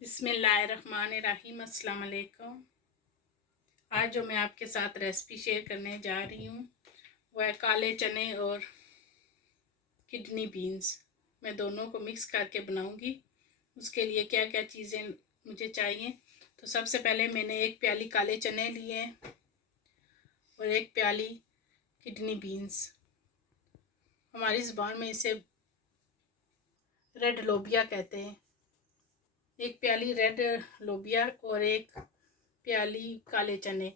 बिस्मिल्लाहिर्रहमानिर्रहीम। अस्सलाम वालेकुम। आज जो मैं आपके साथ रेसिपी शेयर करने जा रही हूँ वह है काले चने और किडनी बीन्स। मैं दोनों को मिक्स करके बनाऊँगी। उसके लिए क्या क्या चीज़ें मुझे चाहिए, तो सबसे पहले मैंने एक प्याली काले चने लिए और एक प्याली किडनी बीन्स। हमारी ज़ुबान में इसे रेड लोबिया कहते हैं। एक प्याली रेड लोबिया और एक प्याली काले चने।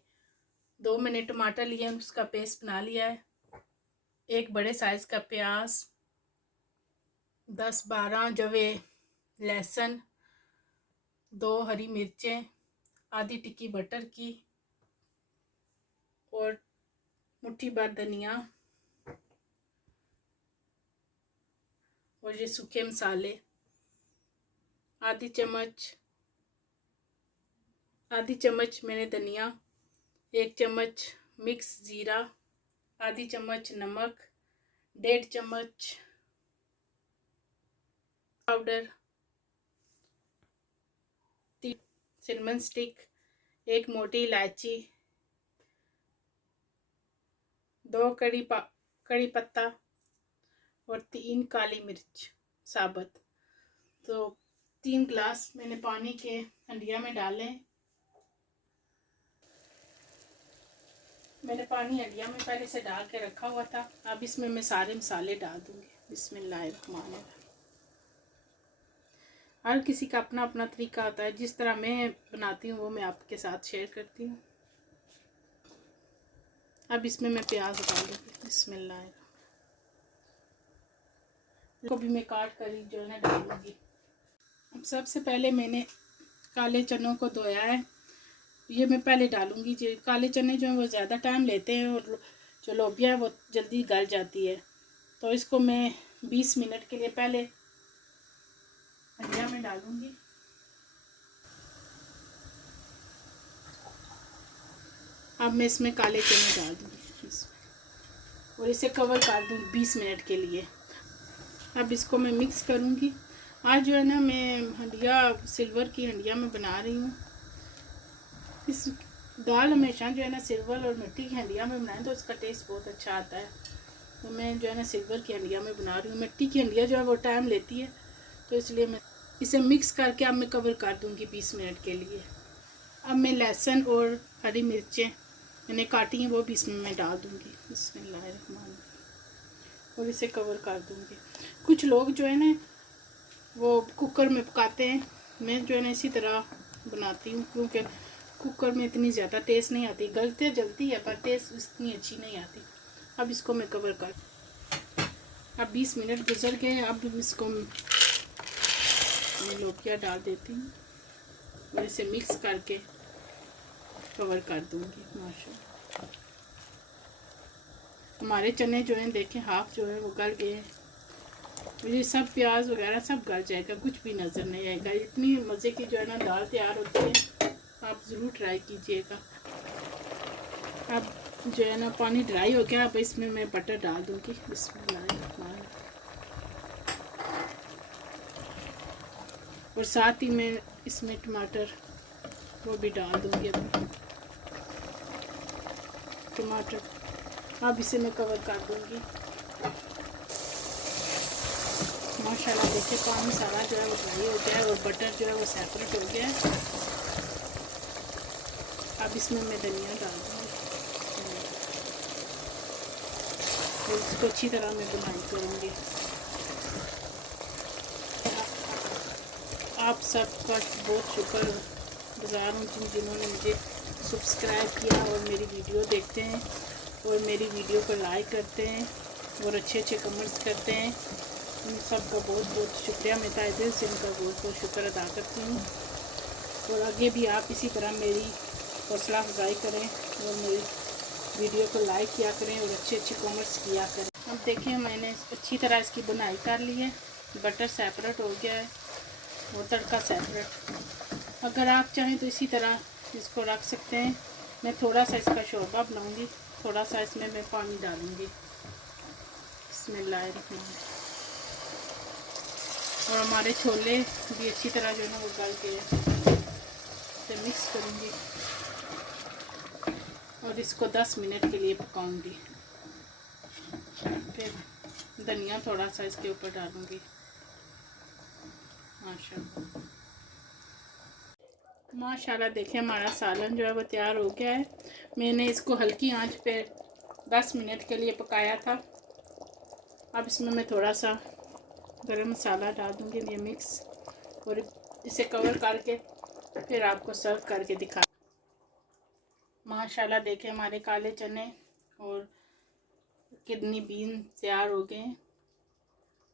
2 मैंने टमाटर लिए, उसका पेस्ट बना लिया है। एक बड़े साइज़ का प्याज, 10-12 जवे लहसुन, 2 हरी मिर्चें, आधी टिक्की बटर की और मुट्ठी भर धनिया और ये सूखे मसाले। आधी चम्मच मैंने धनिया, 1 चम्मच मिक्स ज़ीरा, आधी चम्मच नमक, 1.5 चम्मच पाउडर, सिनेमन स्टिक, 1 मोटी इलायची, 2 कड़ी पत्ता और 3 काली मिर्च साबुत। तो 3 गिलास मैंने पानी के हंडिया में डाले। मैंने पानी हंडिया में पहले से डाल के रखा हुआ था। अब इसमें मैं सारे मसाले डाल दूंगी। बिस्मिल्लाहिर्रहमानिर्रहीम। हर किसी का अपना अपना तरीका होता है, जिस तरह मैं बनाती हूँ वो मैं आपके साथ शेयर करती हूँ। अब इसमें मैं प्याज डालूंगी। बिस्मिल्लाह को भी मैं काट कर जो है डालूंगी। अब सबसे पहले मैंने काले चनों को धोया है, ये मैं पहले डालूंगी। जो काले चने जो है वो ज़्यादा टाइम लेते हैं और जो लोबिया है वो जल्दी गल जाती है। तो इसको मैं 20 मिनट के लिए पहले हंडिया में डालूंगी। अब मैं इसमें काले चने डाल दूंगी और इसे कवर कर दूंगी 20 मिनट के लिए। अब इसको मैं मिक्स करूंगी। आज जो है ना मैं हंडिया सिल्वर की हंडिया में बना रही हूँ। इस दाल हमेशा जो है ना सिल्वर और मिट्टी की हंडिया में बनाएं तो इसका टेस्ट बहुत अच्छा आता है। तो मैं जो है ना सिल्वर की हंडिया में बना रही हूँ। मिट्टी की हंडिया जो है वो टाइम लेती है, तो इसलिए मैं इसे मिक्स करके अब मैं कवर कर दूँगी 20 मिनट के लिए। अब मैं लहसुन और हरी मिर्चें मैंने काटी हैं वो भी इसमें मैं डाल दूँगी। बिस्मिल्लाहिर्रहमानिर्रहीम। और इसे कवर कर दूँगी। कुछ लोग जो है ना वो कुकर में पकाते हैं, मैं जो है ना इसी तरह बनाती हूँ, क्योंकि कुकर में इतनी ज़्यादा टेस्ट नहीं आती। गलते जलती है पर टेस्ट इतनी अच्छी नहीं आती। अब इसको मैं कवर कर, अब 20 मिनट गुजर गए। अब इसको मैं लोबिया डाल देती हूँ और इसे मिक्स करके कवर कर दूँगी। माशाल्लाह हमारे चने जो हैं देखें हाफ जो है वो गल गए हैं। ये सब प्याज वगैरह सब गल जाएगा, कुछ भी नज़र नहीं आएगा। इतनी मज़े की जो है ना दाल तैयार होती है, आप ज़रूर ट्राई कीजिएगा। अब जो है ना पानी ड्राई हो गया। अब इसमें मैं बटर डाल दूँगी। बिस्मिल्लाह। और साथ ही मैं इसमें टमाटर वो भी डाल दूँगी। अब टमाटर, अब इसे मैं कवर कर दूँगी। माशाल्लाह देखिए पानी सारा जो है वो ड्राई हो गया है और बटर जो है वो सेपरेट हो गया है। अब इसमें मैं धनिया डाल दूँगी और इसको अच्छी तरह मैं बुनाई करूँगी। आप सबका बहुत शुक्रगुजार हूँ जिन्होंने मुझे सब्सक्राइब किया और मेरी वीडियो देखते हैं और मेरी वीडियो को लाइक करते हैं और अच्छे कमेंट्स करते हैं। उन सबका बहुत बहुत शुक्रिया। मैं तहे दिल से उनका बहुत बहुत शुक्र अदा करती हूँ। और आगे भी आप इसी तरह मेरी हौसला अफजाई करें और मेरी वीडियो को लाइक किया करें और अच्छे कमेंट्स किया करें। अब देखें मैंने अच्छी तरह इसकी बुनाई कर ली है। बटर सेपरेट हो गया है और तड़का सेपरेट। अगर आप चाहें तो इसी तरह इसको रख सकते हैं। मैं थोड़ा सा इसका शोरबा बनाऊंगी, थोड़ा सा इसमें मैं पानी डालूंगी। बिस्मिल्लाहिर्रहमानिर्रहीम। और हमारे छोले भी अच्छी तरह जो है ना वो गल के से मिक्स करूँगी और इसको 10 मिनट के लिए पकाऊंगी। फिर धनिया थोड़ा सा इसके ऊपर डालूंगी। माशाल्लाह देखिए हमारा सालन जो है वो तैयार हो गया है। मैंने इसको हल्की आंच पे 10 मिनट के लिए पकाया था। अब इसमें मैं थोड़ा सा गरम मसाला डाल दूँगी, ये मिक्स, और इसे कवर करके फिर आपको सर्व करके दिखा। माशाल्लाह देखिए हमारे काले चने और किडनी बीन तैयार हो गए हैं।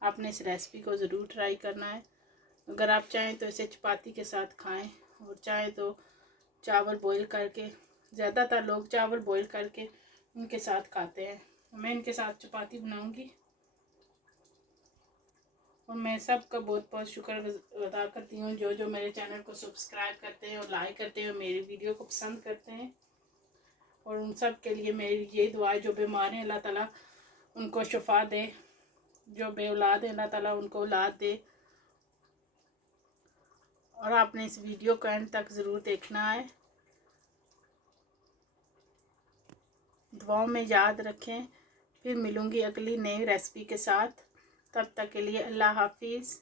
आपने इस रेसिपी को ज़रूर ट्राई करना है। अगर आप चाहें तो इसे चपाती के साथ खाएं और चाहें तो चावल बॉईल करके, ज़्यादातर लोग चावल बॉईल करके उनके साथ खाते हैं। मैं इनके साथ चपाती बनाऊंगी। और मैं सबका बहुत बहुत शुक्र अदा करती हूँ जो जो मेरे चैनल को सब्सक्राइब करते हैं और लाइक करते हैं और मेरी वीडियो को पसंद करते हैं। और उन सब के लिए मेरी ये दुआ है, जो बीमार हैं अल्लाह ताला उनको शिफा दे, जो बे औलाद है अल्लाह ताला उनको औलाद दे। और आपने इस वीडियो को एंड तक ज़रूर देखना है। दुआओं में याद रखें। फिर मिलूँगी अगली नई रेसिपी के साथ। तब तक के लिए अल्लाह हाफिज़।